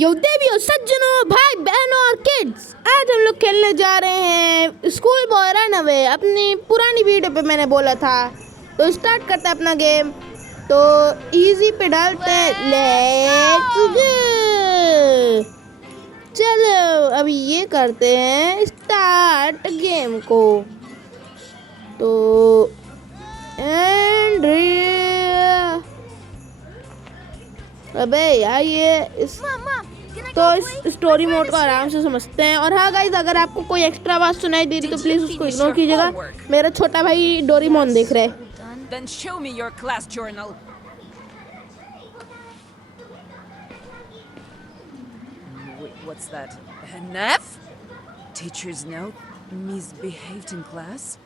देवियों, सज्जनों, भाई बहनों और किड्स, आज हम लोग खेलने जा रहे हैं स्कूल बॉय रन अवे। अपनी पुरानी वीडियो पे मैंने बोला था, तो स्टार्ट करते हैं अपना गेम। तो इजी पे डालते हैं, लेट्स गो। चलो अभी ये करते हैं स्टार्ट गेम को। तो एंड अबे यार ये तो इस स्टोरी मोड को आराम से समझते हैं। और हाँ गाइस, अगर आपको कोई एक्स्ट्रा आवाज सुनाई दे रही तो प्लीज उसको इग्नोर कीजिएगा। मेरा छोटा भाई डोरेमोन देख रहा है। Then show me your class journal. Wait, what's that? An F? Teacher's note? Misbehaved in class?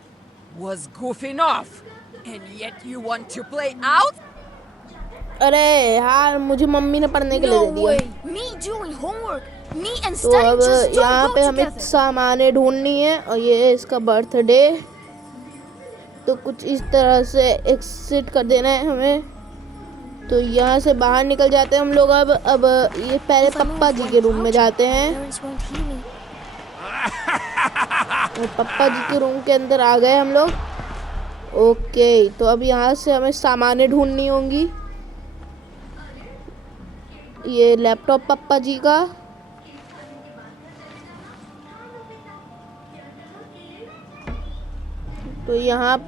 Was goofing off? And yet you want to play out? अरे यार, मुझे मम्मी ने पढ़ने के लिए दे दिया। Me doing homework. Me and तो studying अब just यहाँ don't पे go हमें together. सामाने ढूंढनी है और ये इसका बर्थडे। तो कुछ इस तरह से एक्सिट कर देना है हमें। तो यहाँ से बाहर निकल जाते हैं हम लोग। अब ये पहले पप्पा जी के रूम में जाते हैं। Parents won't hear me. और पप्पा जी के रूम के अंदर आ गए हम लोग। ओके, तो अब यहाँ से हमें सामानें ढूंढनी होंगी। ये लैपटॉप पप्पा जी का, तो यहाँ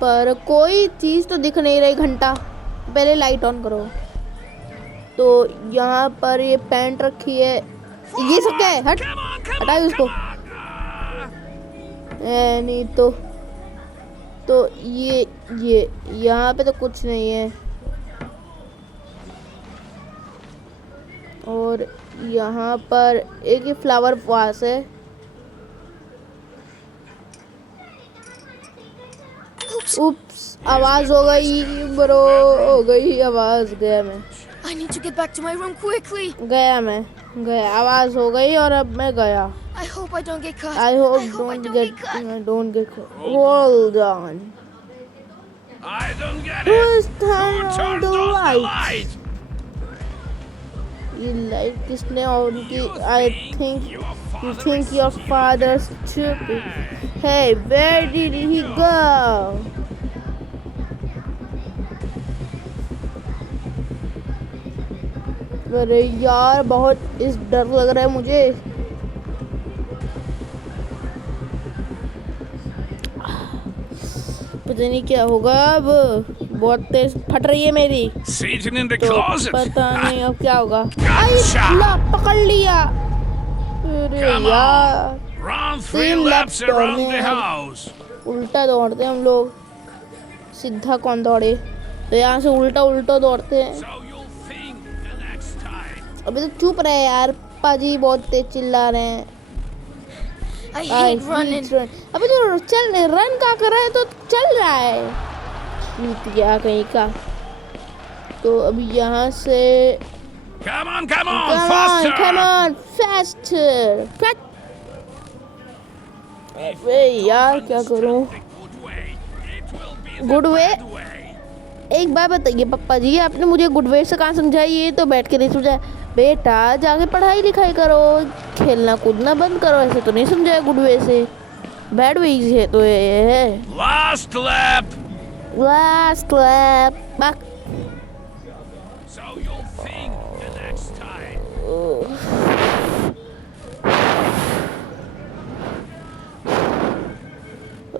पर कोई चीज़ तो दिख नहीं रही। घंटा, पहले लाइट ऑन करो। तो यहाँ पर ये पैंट रखी है। ये सब क्या है? हट, हटाओ इसको। नहीं तो ये यहाँ पे तो कुछ नहीं है। और यहाँ पर एक ही फ्लावर वास है। उप्स, आवाज हो गई ब्रो, हो गई आवाज। गया मैं, I need to get back to my room quickly. गया आवाज हो गई और अब मैं गया। I hope I don't get caught. I hope I don't get caught. get hold on. I don't get Who it. is turn Who on turns the on the light? light? ये light किसने on की? You I think think your you father think is your father's stupid. Hey, where did he go? अरे यार, बहुत इस डर लग रहा है मुझे। पता नहीं क्या होगा अब। बहुत तेज फट रही है मेरी। Sitting in the तो closet. पता नहीं अब क्या होगा। Gotcha. ला, पकड़ लिया। अरे Come यार, on. Run 3 तीन laps laps around दौड़ने the हैं। house. उल्टा दौड़ते हैं हम लोग, सीधा कौन दौड़े। तो यहाँ से उल्टा दौड़ते हैं। So you'll think the next time. अभी तो चुप रहे यार, पाजी बहुत तेज चिल्ला रहे हैं। I hate running. अभी तो चल रन का कर रहा है तो चल रहा है। जीत गया कहीं का। तो अभी यहाँ से Come on, come faster. on, faster. अबे यार, क्या करूँ? The good way. It will be the good way? bad way. एक बात बताइए पप्पा जी, आपने मुझे गुड वे से कहाँ समझाई? ये तो बैठ के नहीं समझाया। बेटा जाके पढ़ाई लिखाई करो, खेलना कूदना बंद करो। ऐसे तो नहीं समझाया गुड वे से, बैड वे से तो ये है। Last lap. Last lap back. So you'll think the next time.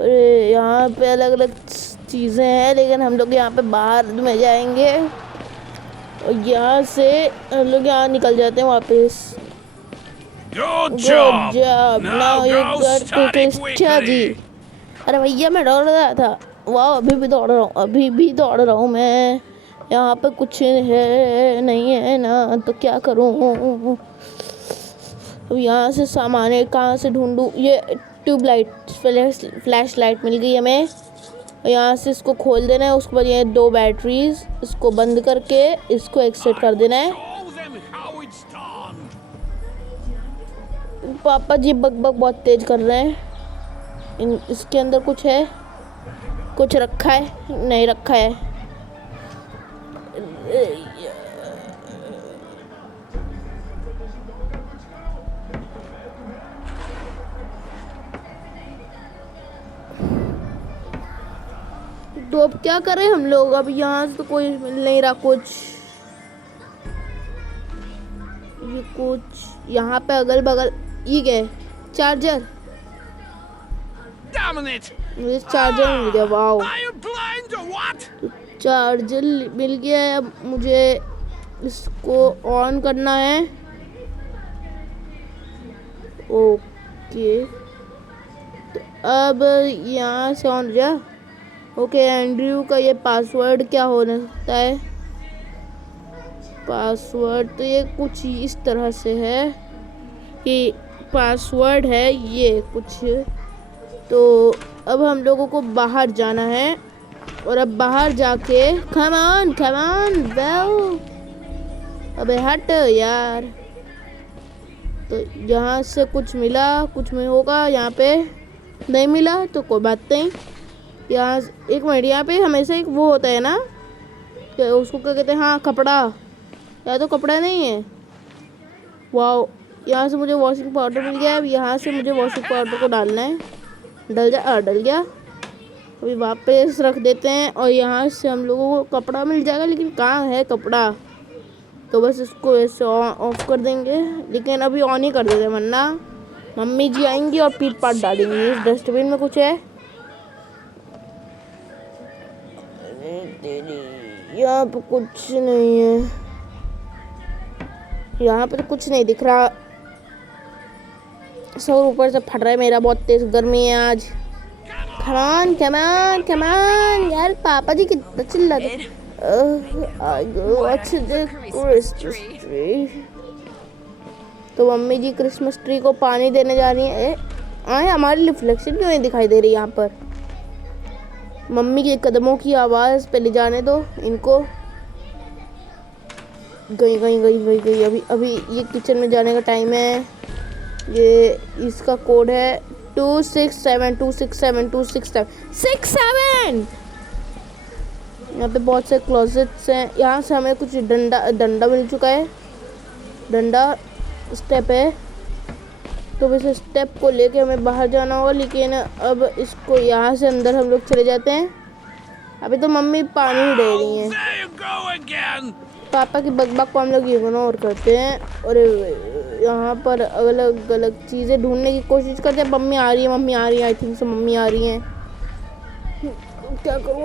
अरे यहाँ पे अलग अलग चीज़ें हैं, लेकिन हम लोग यहाँ पे बाहर में जाएंगे और यहाँ से हम लोग यहाँ निकल जाते हैं वापस। Good Good job. job. Now you go got to study study. quickly. अरे भैया, मैं दौड़ रहा था। वाह, अभी भी दौड़ रहा हूँ मैं। यहाँ पे कुछ है नहीं है ना, तो क्या करूँ? अब यहाँ से सामान कहाँ से ढूंढूँ? ये ट्यूबलाइट, फ्लैश लाइट मिल गई हमें। और यहाँ से इसको खोल देना है। उसके बाद ये 2 बैटरीज, इसको बंद करके इसको एक्सेट कर देना है। Show them how it's done. पापा जी बक बहुत तेज कर रहे हैं। इसके अंदर कुछ है, कुछ रखा है? नहीं रखा है। अब क्या करें हम लोग? अब यहाँ से तो कोई मिल नहीं रहा कुछ। ये कुछ यहाँ पे अगल बगल ये क्या है? चार्जर। Damn it! मुझे चार्जर मिल गया। Wow, Are you blind or what? Charger मिल गया है। अब मुझे इसको ऑन करना है। ओके, तो अब यहाँ से ऑन हो गया। ओके, एंड्रयू का ये पासवर्ड क्या होने सकता है? पासवर्ड तो ये कुछ इस तरह से है कि पासवर्ड है ये कुछ। तो अब हम लोगों को बाहर जाना है और अब बाहर जाके कम ऑन वेल, अबे हट यार। तो यहाँ से कुछ मिला, कुछ में होगा। यहाँ पे नहीं मिला तो कोई बात नहीं। यहाँ एक मिनट, यहाँ पे हमेशा एक वो होता है ना, क्या उसको क्या कहते हैं? हाँ, कपड़ा। या तो कपड़ा नहीं है। वाओ, यहाँ से मुझे वॉशिंग पाउडर मिल गया। अब यहाँ से मुझे वॉशिंग पाउडर को डालना है। डल गया। अभी वापस रख देते हैं और यहाँ से हम लोगों को कपड़ा मिल जाएगा। लेकिन कहाँ है कपड़ा? तो बस इसको ऐसे ऑफ कर देंगे, लेकिन अभी ऑन ही कर देते हैं, वरना मम्मी जी आएंगी और पीट पाट डालेंगी। इस डस्टबिन में कुछ है? यहाँ पे कुछ नहीं है। यहाँ पे तो कुछ नहीं दिख रहा। सर ऊपर से फट रहा है मेरा, बहुत तेज गर्मी है आज। कम ऑन यार, पापा जी कितना चिल्ला रहे। तो मम्मी जी क्रिसमस ट्री को पानी देने जा रही है। हमारी रिफ्लेक्शन क्यों नहीं दिखाई दे रही यहाँ पर? मम्मी के कदमों की आवाज़ पहले जाने दो इनको। गई। अभी ये किचन में जाने का टाइम है। ये इसका कोड है 267। यहाँ पे बहुत से क्लोजेट्स हैं। यहाँ से हमें कुछ डंडा मिल चुका है। डंडा स्टेप है, तो वैसे स्टेप को लेके हमें बाहर जाना होगा। लेकिन अब इसको यहाँ से अंदर हम लोग चले जाते हैं। अभी तो मम्मी पानी ही दे रही हैं। There you go again! पापा की बकबक को हम लोग इग्नोर करते हैं और यहाँ पर अलग अलग चीज़ें ढूंढने की कोशिश करते हैं। मम्मी आ रही है। आई थिंक सो मम्मी आ रही हैं। क्या करूँ?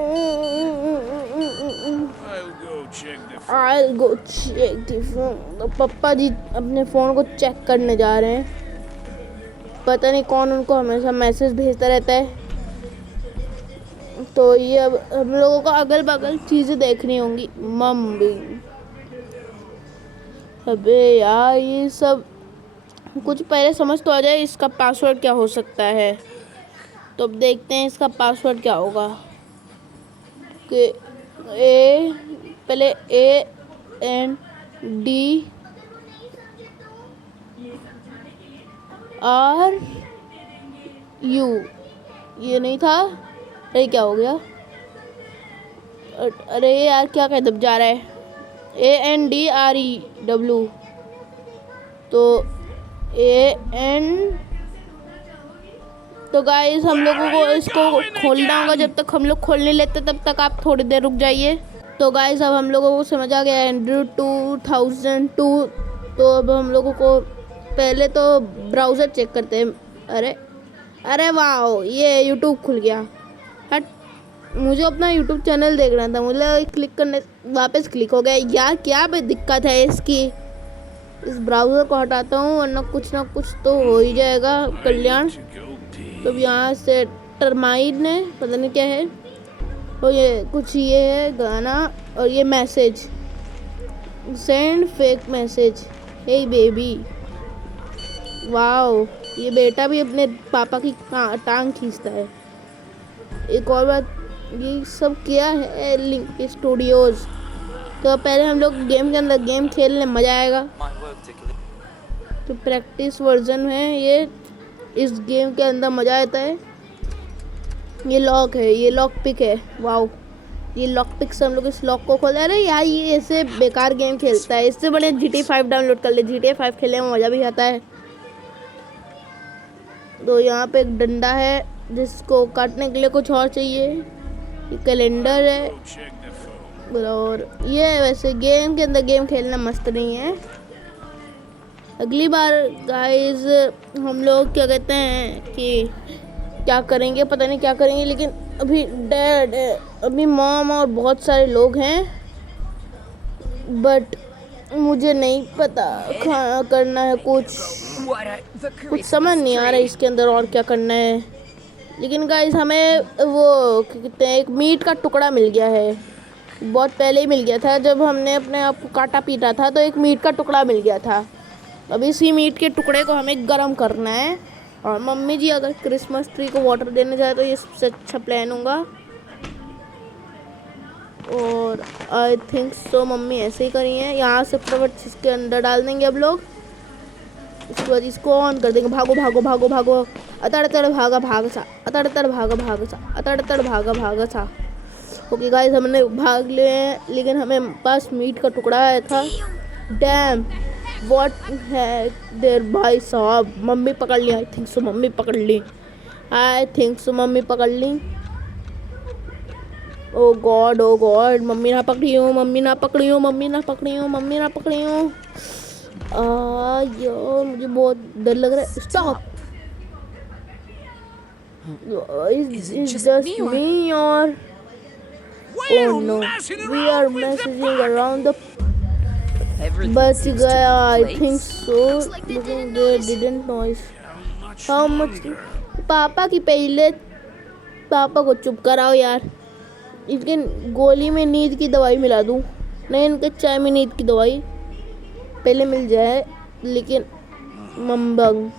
I'll go check the phone. तो पापा जी अपने फ़ोन को चेक करने जा रहे हैं। पता नहीं कौन उनको हमेशा मैसेज भेजता रहता है। तो ये अब हम लोगों को अगल बगल चीज़ें देखनी होंगी। मम्मी, अबे यार, ये सब कुछ पहले समझ तो आ जाए इसका पासवर्ड क्या हो सकता है। तो अब देखते हैं इसका पासवर्ड क्या होगा। कि पहले ANDRU, ये नहीं था। अरे क्या हो गया? अरे यार, क्या कह दब जा रहा है? ANDREW, तो तो गाइस हम लोगों को इसको खोलना होगा। जब तक हम लोग खोल नहीं लेते तब तक आप थोड़ी देर रुक जाइए। तो गाइस अब हम लोगों को समझ आ गया एंड्रयू 2002। तो अब हम लोगों को पहले तो ब्राउज़र चेक करते हैं। अरे वाह, ये यूट्यूब खुल गया। हट, मुझे अपना यूट्यूब चैनल देखना था। मुझे क्लिक करने वापस क्लिक हो गया। यार क्या दिक्कत है इसकी? इस ब्राउज़र को हटाता हूँ, वरना कुछ ना कुछ तो हो ही जाएगा कल्याण। तो यहाँ से टर्माइड ने पता नहीं क्या है। तो ये कुछ ये है गाना और ये मैसेज, सेंड फेक मैसेज, हे बेबी। वाओ, ये बेटा भी अपने पापा की टांग खींचता है। एक और बात, ये सब क्या है? Link Studios. तो पहले हम लोग गेम के अंदर गेम खेलने मज़ा आएगा। तो प्रैक्टिस वर्जन है ये, इस गेम के अंदर मज़ा आता है। ये लॉक है, ये लॉक पिक है। वाओ, ये लॉक पिक से हम लोग इस लॉक को खोल। अरे यार, ये ऐसे बेकार गेम खेलता है। इससे बड़े GTA 5 डाउनलोड कर ले। GTA 5 खेलने में मज़ा भी आता है। तो यहाँ पे एक डंडा है जिसको काटने के लिए कुछ और चाहिए। ये कैलेंडर है। Go check the phone. और ये वैसे गेम के अंदर गेम खेलना मस्त नहीं है। अगली बार गाइस हम लोग क्या कहते हैं कि क्या करेंगे, पता नहीं क्या करेंगे, लेकिन अभी डैड, अभी मॉम और बहुत सारे लोग हैं, बट मुझे नहीं पता खाना करना है कुछ The कुछ समझ नहीं आ रहा है इसके अंदर और क्या करना है। लेकिन गाइस हमें वो क्या कहते हैं एक मीट का टुकड़ा मिल गया है, बहुत पहले ही मिल गया था जब हमने अपने आप को काटा पीटा था, तो एक मीट का टुकड़ा मिल गया था। अब इसी मीट के टुकड़े को हमें गरम करना है। और मम्मी जी अगर क्रिसमस ट्री को वाटर देने जाए तो ये सबसे अच्छा प्लान होगा। और आई थिंक सो मम्मी ऐसे ही करी है। यहाँ से फटाफट इसके अंदर डाल देंगे अब लोग। उसके बाद इसको ऑन कर देंगे। भागो भागो भागो भागो, अतड़ तड़ भागा भाग सा, अतड़ तड़ भागा भाग सा, अतड़ तड़ भागा भाग सा। ओके गाइस हमने भाग लिए हैं, लेकिन हमें पास मीट का टुकड़ा आया था। डैम व्हाट है देयर भाई साहब, मम्मी पकड़ ली। आई थिंक सो मम्मी पकड़ ली, आई थिंक सो मम्मी पकड़ ली। ओ गॉड मम्मी ना पकड़ी हूँ, मम्मी ना पकड़ी हूँ, मम्मी ना पकड़ी हूँ, मम्मी ना पकड़ी हूँ। यार मुझे बहुत डर लग रहा है। स्टॉप, इज जस्ट मी और Why are oh you no, messing we around are with the messaging fire? around the Everything बच seems to गया। be I in think place. so, like they लेकिन didn't they notice. didn't notice. How How much much? longer? पापा की पहले पापा को चुप कराओ यार। इनके गोली में नींद की दवाई मिला दूँ, नहीं इनके चाय में नींद की दवाई पहले मिल जाए। लेकिन मम्बंग,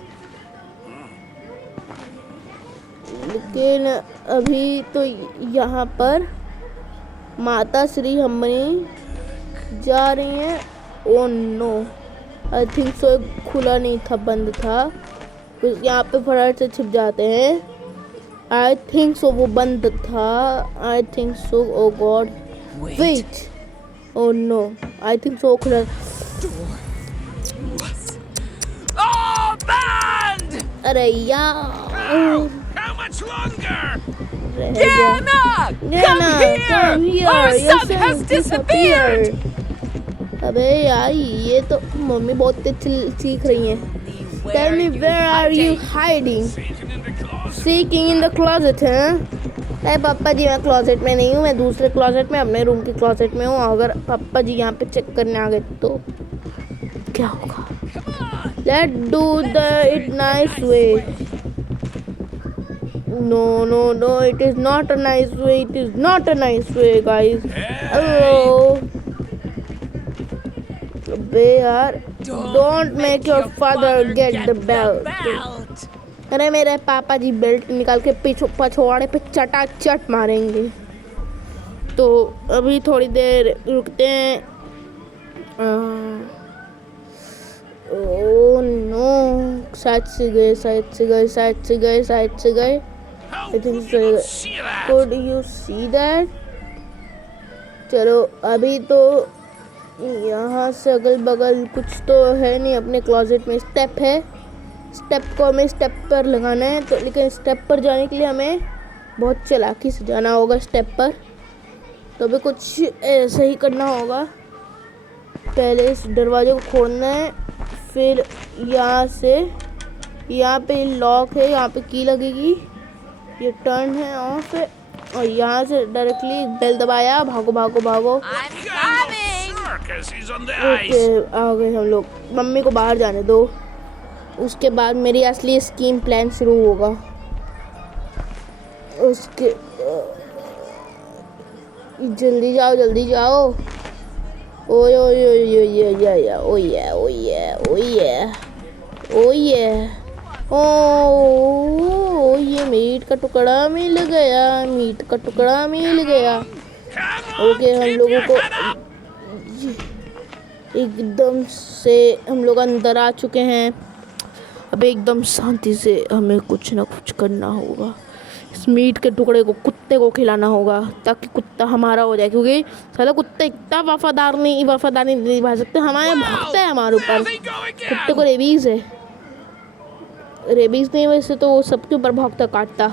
लेकिन अभी तो यहाँ पर माता श्री हमारी जा रही हैं। ओ नो, आई थिंक सो खुला नहीं था, बंद था। यहाँ पे फटाफट से छिप जाते हैं। आई थिंक सो वो बंद था, I think so. Oh god wait, oh no, I think so खुला। Oh, band! अरे यार How much longer? रह गया। Gamma! Gamma, come here! Our Your son son has disappeared! अबे यार ये तो मम्मी बहुत तेज सीख रही हैं। Tell me where are you hiding? Sitting in the closet. Seeking in the closet, हैं? अरे पापा जी मैं क्लोजेट में नहीं हूँ, मैं दूसरे क्लोजेट में, अपने रूम के क्लोजेट में हूँ। अगर पापा जी यहाँ पे चेक करने आ गए तो क्या होगा? Let's do it nice way. No, it is not a nice way. It is not a nice way, guys. Hello. अबे यार, don't make your father get the belt. अरे मेरे पापा जी बेल्ट निकाल के पछवाड़े पे चटाचट मारेंगे। तो अभी थोड़ी देर रुकते हैं। ओह नो, साइड से गए। How I think could so. you not see that? Could you see that? चलो अभी तो यहाँ से अगल बगल कुछ तो है नहीं। अपने क्लोजेट में स्टेप है, स्टेप को हमें स्टेप पर लगाना है। तो लेकिन स्टेप पर जाने के लिए हमें बहुत चालाकी से जाना होगा स्टेप पर। तो अभी कुछ ऐसा ही करना होगा। पहले इस दरवाजे को खोलना है, फिर यहाँ से, यहाँ पे लॉक है, यहाँ पे की लगेगी, ये टर्न है ऑफ है, और यहाँ से डायरेक्टली बेल दबाया। भागो भागो भागो। I'm coming! Circus is on the okay ice. आ गए हम लोग। मम्मी को बाहर जाने दो, उसके बाद मेरी असली स्कीम प्लान शुरू होगा। उसके जल्दी जाओ। ओए ओए ओए ओए ओए ओए ओए ओए ओ ये मीट का टुकड़ा मिल गया। Come on, ओके हम keep लोगों your को head up. एकदम से हम लोग अंदर आ चुके हैं। अब एकदम शांति से हमें कुछ ना कुछ करना होगा। इस मीट के टुकड़े को कुत्ते को खिलाना होगा ताकि कुत्ता हमारा हो जाए, क्योंकि साला कुत्ता इतना वफादार नहीं निभा सकते। हमारे भौंकता है हमारे ऊपर। There they go कुत्ते को again. रेबीज है। रेबीज नहीं, वैसे तो वो सबके ऊपर भौंकता काटता।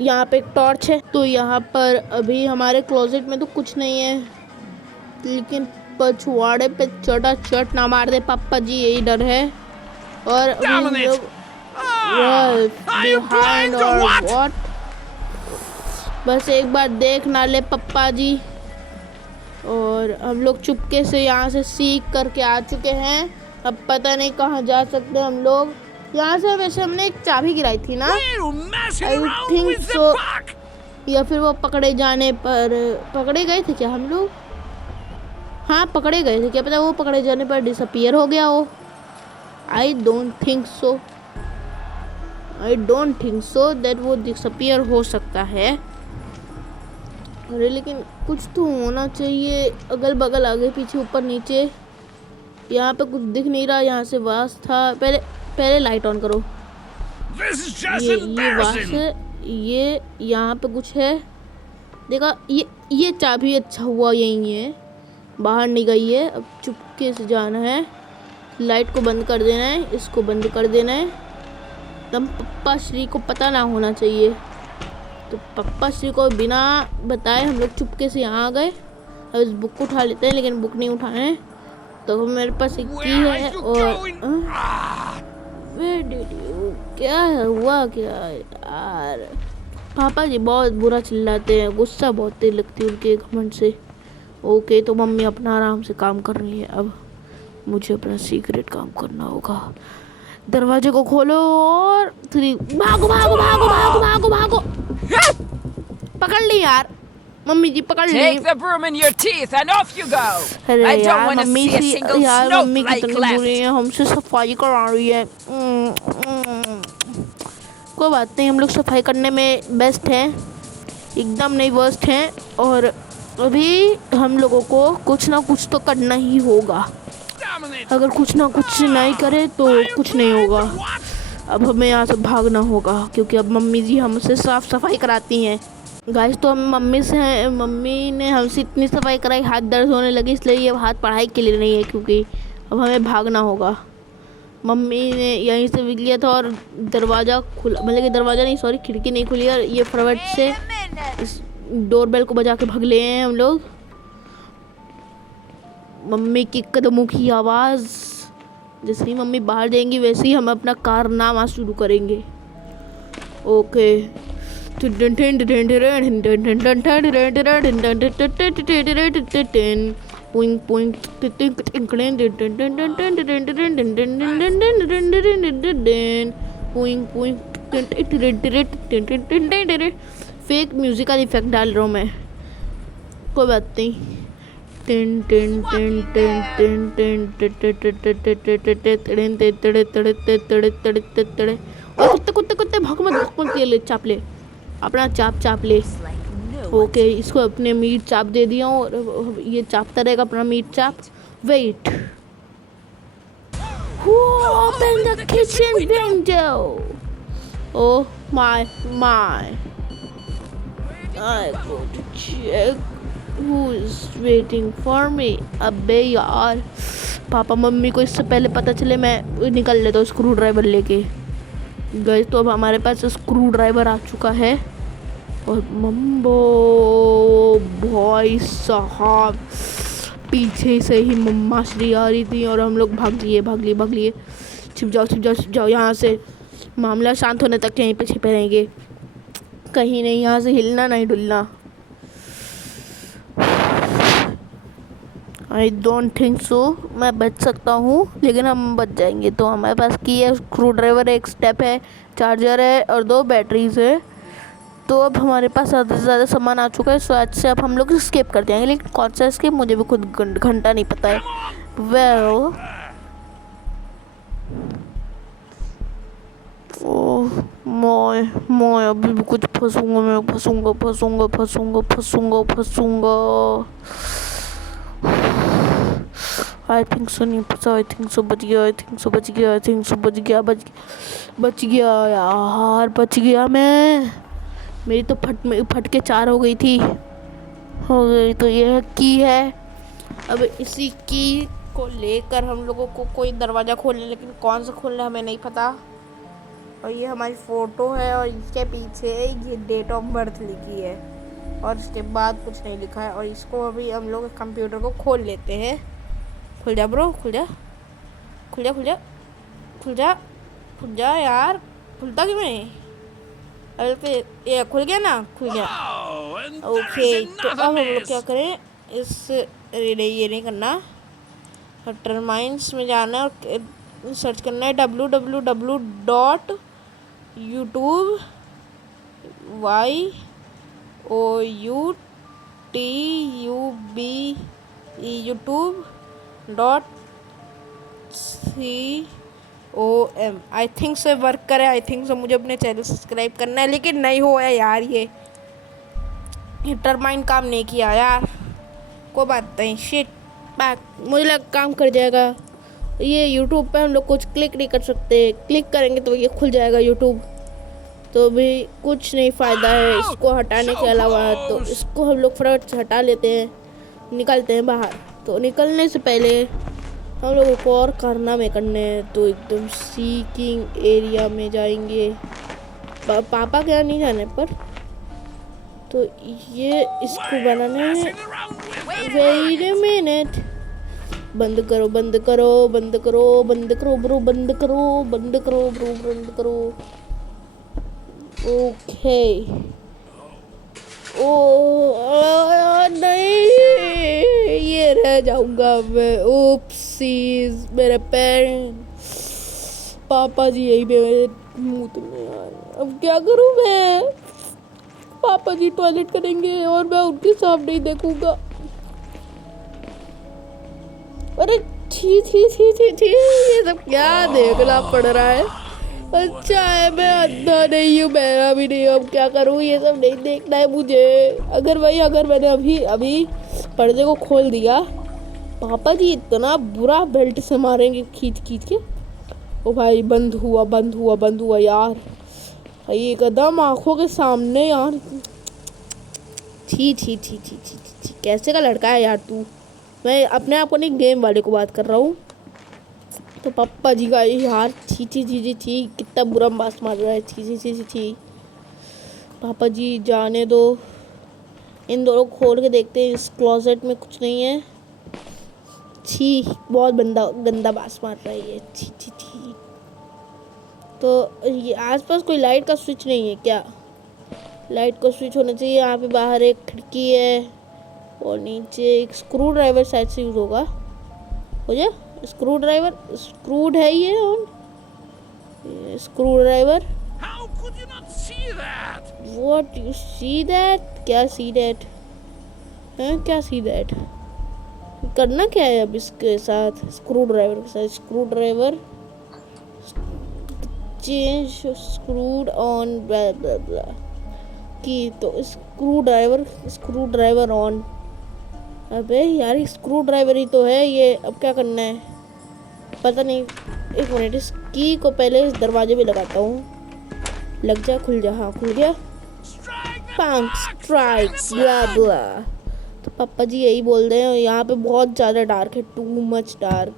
यहाँ पे एक टॉर्च है। तो यहाँ पर अभी हमारे क्लोजेट में तो कुछ नहीं है, लेकिन पछवाड़े पे चटा चट ना मार दे पापा जी, यही डर है। और अभी हम Damn it! लोग Are you blind or what? बस एक बार देख ना ले पप्पा जी। और हम लोग चुपके से यहाँ से सीख करके आ चुके हैं। अब पता नहीं कहाँ जा सकते हम लोग। यहाँ से वैसे हमने एक चाबी गिराई थी ना, We're messing I around think with the so. buck! या फिर वो पकड़े जाने पर पकड़े गए थे क्या हम लोग? हाँ पकड़े गए थे, क्या पता वो पकड़े जाने पर डिसअपियर हो गया हो। I don't think so that वो डिसअपियर हो सकता है। अरे लेकिन कुछ तो होना चाहिए, अगल बगल आगे पीछे ऊपर नीचे। यहाँ पे कुछ दिख नहीं रहा। यहाँ से वास था, पहले लाइट ऑन करो। This is just ये वास embarrassing! है, ये यहाँ पे कुछ है। देखा, ये चाबी अच्छा हुआ यही है, बाहर नहीं गई है। अब चुपके से जाना है, लाइट को बंद कर देना है, इसको बंद कर देना है। तब पप्पा श्री को पता ना होना चाहिए। तो पप्पा श्री को बिना बताए हम लोग चुपके से यहाँ आ गए। अब इस बुक को उठा लेते हैं, लेकिन बुक नहीं उठाए। तो मेरे पास एक की Where are है। you और going? Ah! Where did you? क्या हुआ क्या यार? पापा जी बहुत बुरा चिल्लाते हैं, गुस्सा बहुत तेज लगती है उनके घमंड से। ओके, तो मम्मी अपना आराम से काम कर रही है। अब मुझे अपना सीक्रेट काम करना होगा। दरवाजे को खोलो और भागो भागो भागो भागो भागो भागो। पकड़ ली यार, मम्मी जी पकड़ ली। Take the broom in your teeth and off you go. अरे I don't यार want to mummy see a से single यार मम्मी snowflake कितनी बुरी left. है, हमसे सफाई करा रही है। कोई बात नहीं, हम लोग सफाई करने में बेस्ट हैं, एकदम नहीं वर्स्ट हैं। और अभी हम लोगों को कुछ ना कुछ तो करना ही होगा। Damn it! अगर कुछ ना कुछ नहीं करे तो कुछ नहीं होगा। अब हमें यहाँ से भागना होगा, क्योंकि अब मम्मी जी हमसे साफ सफाई कराती हैं। गाइस, तो हम मम्मी ने हमसे इतनी सफाई कराई, हाथ दर्द होने लगी, इसलिए ये हाथ पढ़ाई के लिए नहीं है, क्योंकि अब हमें भागना होगा। मम्मी ने यहीं से भी लिया था और दरवाज़ा खुला, मतलब कि दरवाज़ा नहीं, सॉरी खिड़की नहीं खुली, और ये फटाफट से इस डोरबेल को बजा के भाग ले हैं हम लोग। मम्मी की कदमों की आवाज़, जैसे ही मम्मी बाहर जाएंगी वैसे ही हम अपना कारनामा शुरू करेंगे। ओके, फेक म्यूजिकल इफेक्ट डाल रहा हूँ मैं, कोई बात नहीं। Tin tin tin tin tin tin tin. और कुत्ते कुत्ते भाग मत ले, चाप ले अपना, चाप ले। ओके, इसको अपने मीट चाप दे दिया और ये चापता रहेगा अपना meat chop. Wait, open the kitchen window. Oh my I go to check Who is waiting for me? अबे यार, पापा मम्मी को इससे पहले पता चले मैं निकल लेता हूँ स्क्रू ड्राइवर लेके। गए तो अब हमारे पास स्क्रू ड्राइवर आ चुका है। और मम्बो भाई साहब, पीछे से ही मम्मा श्री आ रही थी और हम लोग भाग लिए। छिप जाओ यहाँ से। मामला शांत होने तक यहीं पे छिपे रहेंगे, कहीं नहीं, यहाँ से हिलना नहीं डुलना। आई डोंट थिंक सो मैं बच सकता हूँ, लेकिन हम बच जाएंगे। तो हमारे पास की है, स्क्रू ड्राइवर, एक स्टेप है, चार्जर है और 2 बैटरीज है। तो अब हमारे पास ज़्यादा से ज़्यादा सामान आ चुका है। सो आज से अब हम लोग स्केप कर जाएंगे, लेकिन कौन सा स्केप मुझे भी खुद घंटा नहीं पता है। वेल, ओह मैं अभी भी कुछ फंसूंगा, मैं फंसूंगा। आई थिंक सो नहीं फंसा, आई थिंक सो बच गया यार, बच गया मैं। मेरी तो फट के 4 हो गई थी, तो यह की है। अब इसी की को लेकर हम लोगों को कोई दरवाज़ा खोलना, लेकिन कौन सा खोलना हमें नहीं पता। और ये हमारी फ़ोटो है और इसके पीछे ये डेट ऑफ बर्थ लिखी है और उसके बाद कुछ नहीं लिखा है। और इसको अभी हम लोग कंप्यूटर को खोल लेते हैं। खुल जा ब्रो, खुल जा, खुल जा, खुल जा, खुल जा, खुल जा यार, खुलता क्यों नहीं? अरे तो ये खुल गया ना, खुल गया। Oh, and ओके, there's तो अब another हम लोग miss. क्या करें, इस ये नहीं करना, टर्माइन्स में जाना है और सर्च करना है youtube.com। आई थिंक से वर्क करे, आई थिंक से मुझे अपने चैनल सब्सक्राइब करना है, लेकिन नहीं हुआ है यार। ये टर्माइन काम नहीं किया यार, कोई बात नहीं, शिट बैक, मुझे लगा काम कर जाएगा। ये यूट्यूब पे हम लोग कुछ क्लिक नहीं कर सकते, क्लिक करेंगे तो ये खुल जाएगा यूट्यूब, तो भी कुछ नहीं फ़ायदा है इसको हटाने के अलावा। तो इसको हम लोग फटाफट से हटा लेते हैं, निकलते हैं बाहर। तो निकलने से पहले हम लोगों को और कारनामे करने हैं, तो एकदम सीकिंग एरिया में जाएंगे पापा क्या नहीं जाने पर। तो ये इसको बनाना है। वेट अ मिनट, बंद करो, बंद करो, बंद करो, बंद करो ब्रो, बंद करो, बंद करो ब्रो, बंद करो। ओके, ओ नहीं, ये रह जाऊंगा मैं। ओप्सीज, मेरे पेरेंट्स, पापा जी यही मेरे मुंह में यार, अब क्या करूं मैं? पापा जी टॉयलेट करेंगे और मैं उनके सामने ही देखूंगा। अरे छी छी छी छी छी, ये सब क्या देखना पड़ रहा है? अच्छा है मैं अंधा नहीं हूँ, मेरा भी नहीं, अब क्या करूँ? ये सब नहीं देखना है मुझे। अगर मैंने अभी पर्दे को खोल दिया, पापा जी इतना बुरा बेल्ट से मारेंगे खींच खींच के। ओ भाई, बंद हुआ यार, ये कदम आंखों के सामने यार। छी छी छी छी छी छी, कैसे का लड़का है यार तू? मैं अपने आप को नहीं, गेम वाले को बात कर रहा हूँ। तो पापा जी का यार, छी छी छी छी छी, कितना बुरा बास मार रहा है, छी छी छी छी छी। पापा जी जाने दो, इन दोनों को खोल के देखते हैं, इस क्लोजेट में कुछ नहीं है। छी, बहुत गंदा बास मार रहा है ये, छी छी छी। तो ये आसपास कोई लाइट का स्विच नहीं है क्या? लाइट का स्विच होना चाहिए। यहाँ पे बाहर एक खिड़की है और नीचे एक स्क्रू ड्राइवर शायद से यूज़ होगा, हो जाए। स्क्रू ड्राइवर, स्क्रूड है ये, और screw driver. How could you not see that? What you see that? क्या see that? हैं, क्या see that? करना क्या है अब इसके साथ, स्क्रू ड्राइवर के साथ? Screwdriver change screwed on blah blah blah की, तो स्क्रू ड्राइवर ऑन। अबे यार, स्क्रू ड्राइवर ही तो है ये, अब क्या करना है पता नहीं। एक मिनट, इस की को पहले इस दरवाजे पे लगाता हूँ। लग जा, खुल जा, हाँ खुल गया। स्ट्राइक ब्ला ब्ला। तो पापा जी यही बोल रहे हैं, यहाँ पे बहुत ज़्यादा डार्क है, टू मच डार्क।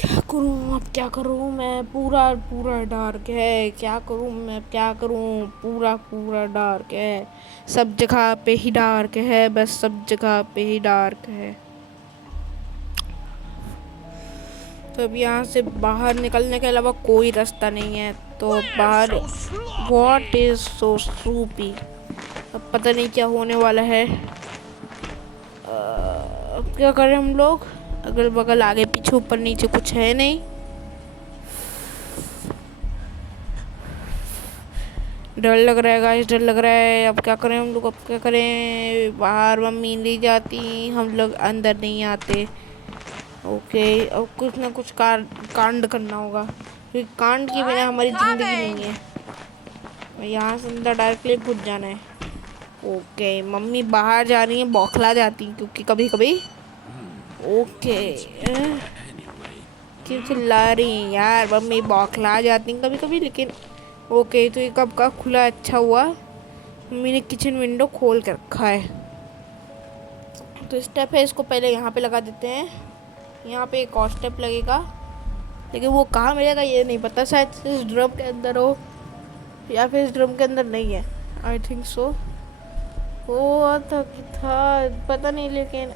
क्या करूँ अब, क्या करूँ मैं? पूरा डार्क है, क्या करूँ मैं, क्या करूँ? पूरा डार्क है, सब जगह पे ही डार्क है, बस सब जगह पे ही डार्क है। तो अब यहाँ से बाहर निकलने के अलावा कोई रास्ता नहीं है। तो बाहर व्हाट इज सो स्लूपी, अब पता नहीं क्या होने वाला है। अब क्या करें हम लोग? अगल बगल आगे पीछे ऊपर नीचे कुछ है नहीं। डर लग रहा है गाइस, डर लग रहा है। अब क्या करें हम लोग, अब क्या करें? बाहर मम्मी नहीं जाती, हम लोग अंदर नहीं आते। ओके, अब कुछ ना कुछ कांड करना होगा, क्योंकि कांड के बिना हमारी ज़िंदगी नहीं है। यहाँ से अंदर डायरेक्टली घुस जाना है। ओके, मम्मी बाहर जा रही हैं, बौखला जाती हैं क्योंकि कभी कभी। ओके, क्यों चिल्ला रही हैं यार? मम्मी बौखला जाती हैं कभी कभी, लेकिन ओके। तो ये कब का खुला, अच्छा हुआ मम्मी ने किचन विंडो खोल कर रखा है। तो स्टेप है, इसको पहले यहाँ पे लगा देते हैं। यहाँ पे एक और स्टेप लगेगा, लेकिन वो कहाँ मिलेगा ये नहीं पता, शायद इस ड्रम के अंदर हो या फिर इस ड्रम के अंदर नहीं है। आई थिंक सो वो था कि था पता नहीं, लेकिन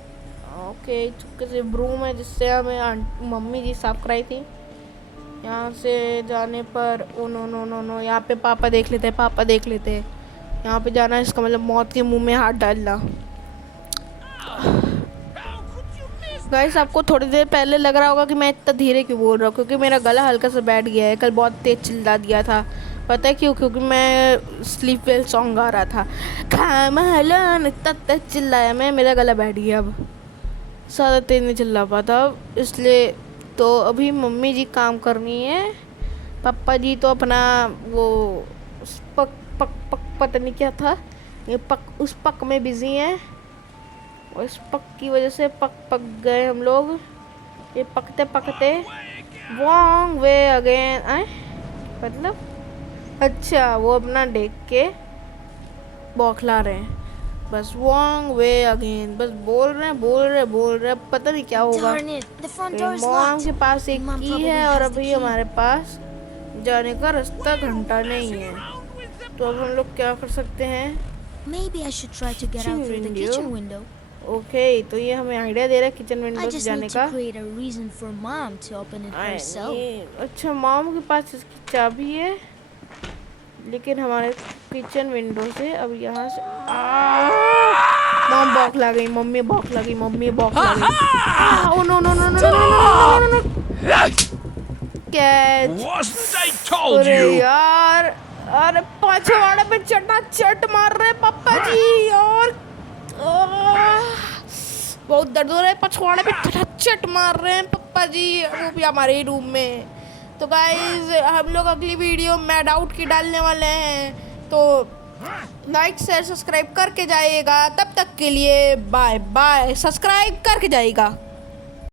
ओके चुपके से ब्रूम है जिससे हमें मम्मी जी साफ कराई थी। यहाँ से जाने पर oh no no no no, यहाँ पे पापा देख लेते हैं, पापा देख लेते हैं। यहाँ पे जाना इसका मतलब मौत के मुंह में हाथ डालना। गाइस आपको थोड़ी देर पहले लग रहा होगा कि मैं इतना धीरे क्यों बोल रहा हूँ, क्योंकि मेरा गला हल्का सा बैठ गया है। कल बहुत तेज चिल्ला दिया था, पता है क्यों? क्योंकि मैं स्लीप वेल सॉन्ग गा रहा था। खामलन इतना तेज चिल्लाया मैं, मेरा गला बैठ गया। अब ज़्यादा तेज नहीं चिल्ला पाता इसलिए। तो अभी मम्मी जी काम करनी है, पापा जी तो अपना वो पक पक पक पता नहीं क्या था ये उस पक में बिजी हैं, और इस पक की वजह से पक गए हम लोग। ये पकते पकते रॉन्ग वे अगेन आए, मतलब अच्छा वो अपना देख के बौखला रहे हैं, बस रॉन्ग वे अगेन, बस बोल रहे पता नहीं क्या होगा। Darn it, the front door is mom locked. के पास एक Mom की probably है has और the अभी key. हमारे पास जाने का रास्ता घंटा नहीं है, तो अब हम लोग क्या कर सकते हैं? Maybe I should try to get out through the Kitchen kitchen window. Okay तो ये हमें आइडिया दे रहा है किचन I विंडो से just जाने need का। to create a reason for Mom to open it herself. अच्छा मॉम के पास इसकी चाबी है, लेकिन हमारे किचन विंडो से अब यहाँ से मॉम बौखला गई, मम्मी बौखला गई, मम्मी बौखला गई। Oh no no no no no no catch. Wasn't I told अरे you? यार, अरे पछवाड़े पे चट मार रहे पापा जी, और बहुत दर्द हो रहा है, पछवाड़े पे चट मार रहे हैं पापा जी, वो भी हमारे ही रूम में। तो गाइज हम लोग अगली वीडियो मैड आउट की डालने वाले हैं, तो लाइक शेयर सब्सक्राइब करके जाइएगा। तब तक के लिए बाय बाय, सब्सक्राइब करके जाइएगा।